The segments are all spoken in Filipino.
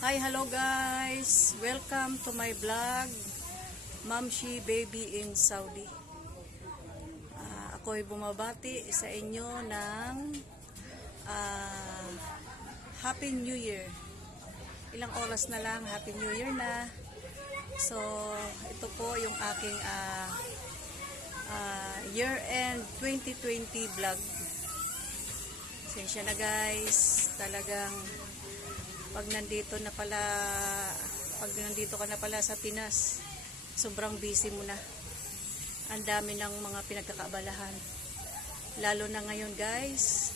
Hi, hello guys! Welcome to my vlog, Mamshi Baby in Saudi. Ako'y bumabati sa inyo ng Happy New Year. Ilang oras na lang, Happy New Year na. So, ito po yung aking year-end 2020 vlog. Pasensya na guys, talagang pag nandito ka na pala sa Pinas, sobrang busy mo na. Ang dami ng mga pinagkakaabalahan. Lalo na ngayon guys,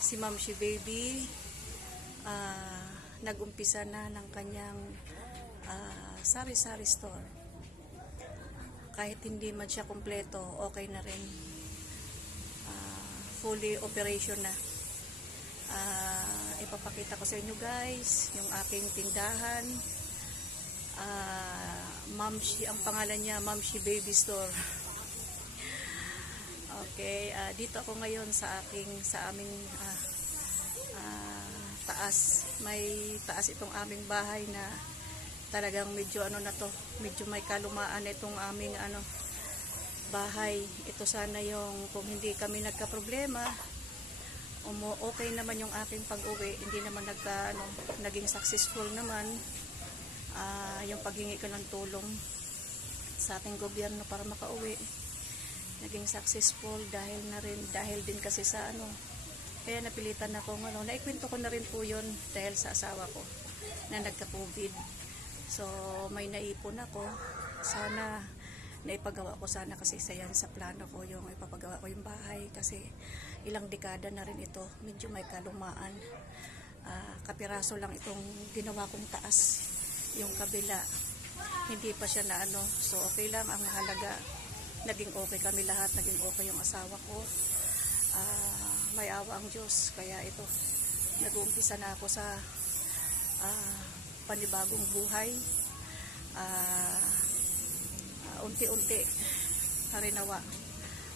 si Mamshi Baby nag-umpisa na ng kanyang sari-sari store. Kahit hindi man siya kumpleto, okay na rin. Fully operation na. Ipapakita ko sa inyo guys yung aking tindahan. Mamshi, ang pangalan niya Mamshi Baby Store. Okay, dito ako ngayon sa aming taas. May taas itong aming bahay na talagang medyo medyo may kalumaan itong aming bahay. Ito sana yung kung hindi kami nagka-problema, okay naman yung aking pag-uwi, hindi naman naging successful naman yung paghingi ko ng tulong sa ating gobyerno para makauwi. Naging successful dahil din kasi sa kaya napilitan ako naikwento ko na rin po yun dahil sa asawa ko na nagka-COVID. So may naipon ako, sana naipagawa ko sana kasi yan sa plano ko yung ipapagawa ko yung bahay kasi ilang dekada na rin ito, medyo may kalumaan. Kapiraso lang itong ginawa kong taas, yung kabila hindi pa siya na so okay lang, ang mahalaga naging okay kami lahat, naging okay yung asawa ko. May awa ang Diyos, kaya ito nag-uumpisa na ako sa panibagong buhay. Unti-unti harinawa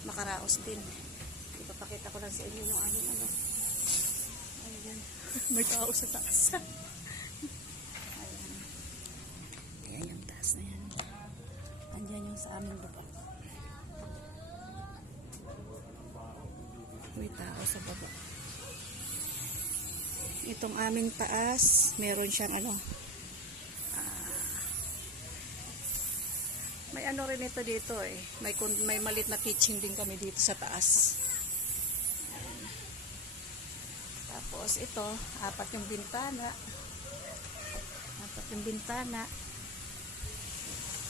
makaraos din. Ipapakita ko lang sa inyo yung aming ayan. May tao sa taas. Ayan yung taas na yan. Andyan yung sa aming baba. May tao sa baba. Itong aming taas, meron siyang may rin ito dito may malit na kitchen din kami dito sa taas. Tapos ito, apat yung bintana.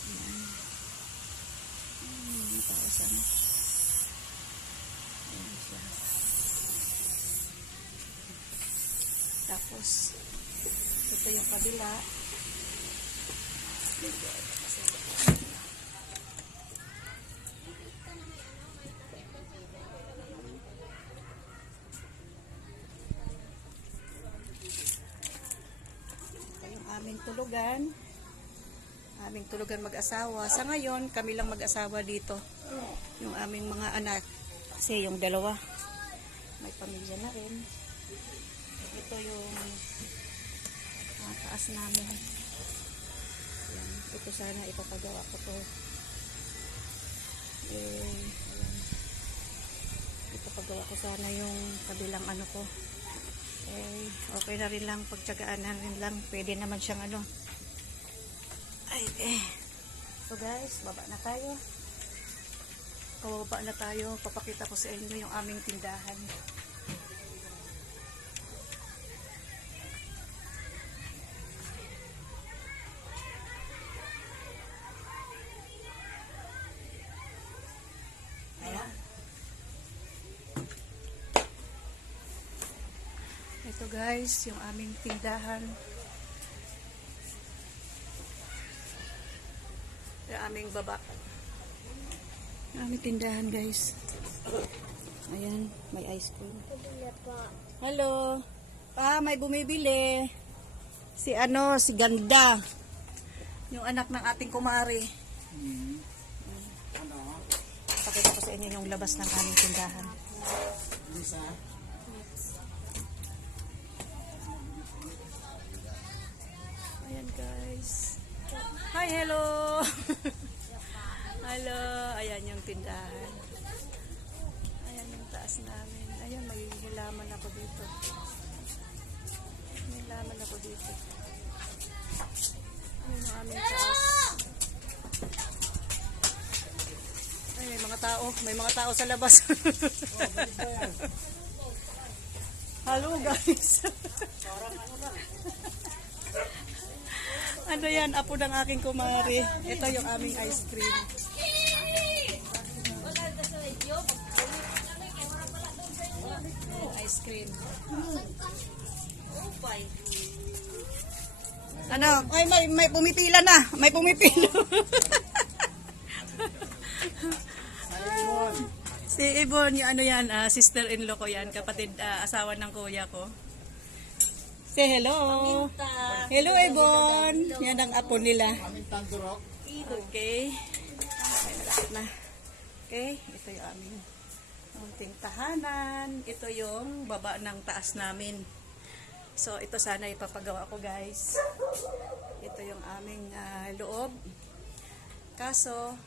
Ayan. Tapos ayan siya. Tapos ito yung kabila. Aming tulugan mag-asawa. Sa ngayon, kami lang mag-asawa dito. Yung aming mga anak, kasi yung dalawa, may pamilya na rin. Ito yung taas namin. Ayan. Ito sana ipapagawa ko to. Ayan. Ipapagawa ko sana yung kabilang ko. Okay na rin lang, pagtsagaan na rin lang, pwede naman siyang So guys, baba na tayo. Pababa na tayo, papakita ko sa inyo yung aming tindahan. Ito guys, yung aming tindahan. Yung aming baba. Yung aming tindahan guys. Ayan, may ice cream. Hello. May bumibili. Si Ganda. Yung anak ng ating kumari. Pakita ko sa inyo yung labas ng aming tindahan. Hi, hello. Hello. Ayan yung tindahan. Ayan yung taas namin. Ayan, may hilaman ako dito. May hilaman ako dito. Ayan yung aming taas. Ay, may mga tao. May mga tao sa labas. Hello guys. Ano yan? Apo ng aking kumari. Ito yung aming ice cream. Ice cream. Ano? Ay, may pumipila na. May pumipila. Si Ibon, yung ano yan, sister-in-law ko yan, kapatid, asawa ng kuya ko. Say hello. Hello, Ibon. Yan ang apo nila. Okay. Ay, malapit na. Okay, ito yung aming munting tahanan. Ito yung baba ng taas namin. So, ito sana ipapagawa ko, guys. Ito yung aming loob. Kaso,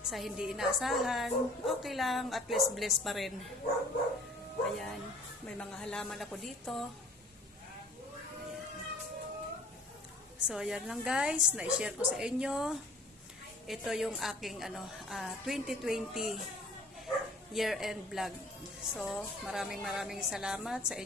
sa hindi inaasahan, okay lang, at least blessed pa rin. Ayan, may mga halaman ako dito. Ayan. So, ayan lang guys, na-share ko sa inyo. Ito yung aking 2020 year-end vlog. So, maraming salamat sa inyo.